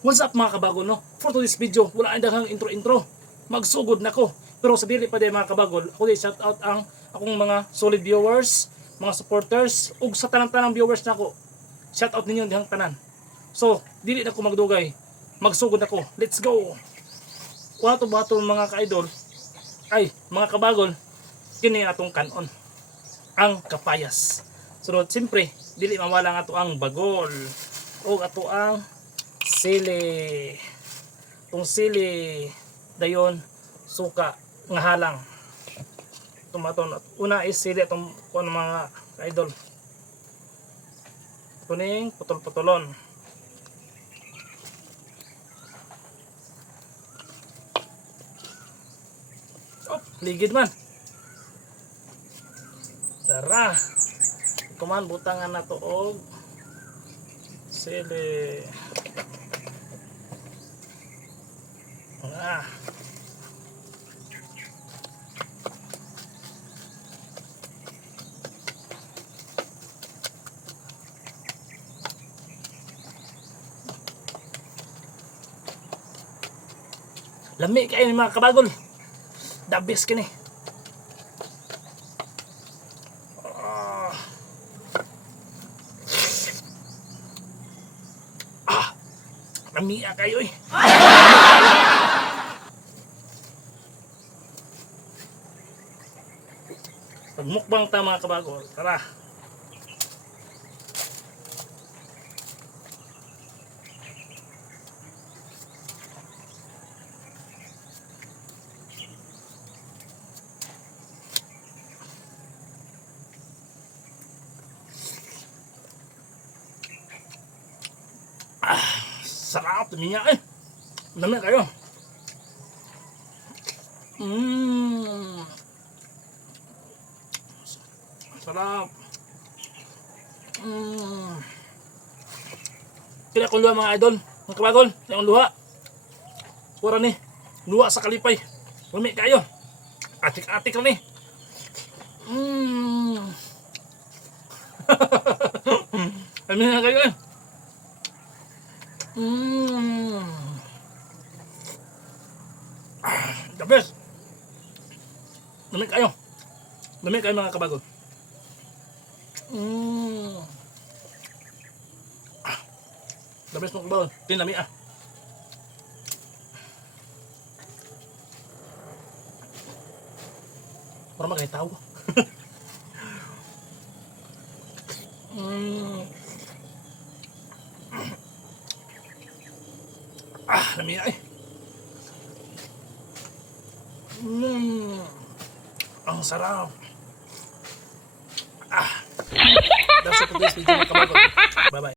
What's up mga kabagol, no? For today's video, wala ay daghang intro-intro. Magsugod na ko. Pero sa dili pa din mga kabagol, ako di shout out ang akong mga solid viewers, mga supporters, ug sa tanang-tanang viewers nako. Shout out ninyo dihang tanan. So, dili na ko magdugay. Magsugod na ko. Let's go. Wato bato mga ka-idol. Ay, mga kabagol, kini atong kanon. Ang kapayas. Sunod, siyempre, dili mawala nga ato ang bagol o ato ang sili. Itong sili dayon suka nga halang. Tumaton. Una is sili itong mga idol. Kuning putol-putulon. Oh, ligid man. Tara. Kuman butangan na to og sili. Ah. Lami kayo ni mga kabagol. The best kini. Lami kayo eh. Pagmukbang ta mga kabagol. Tara. Sarap niya eh. Dami kayo. Sarap. Kaya akong luha mga idol. Mga kabagol. Kaya akong luha. Pura ni. Luha sa kalipay. Dami kayo. Atik-atik lang ni. Dami na kayo eh. The best. Dami kayo. Dami kayo mga kabagol. The best mga kabagol. Tinami ah. Para magkaya tao. Lami ay. Ang sarap. That's it for this video mga kabagol. Bye bye.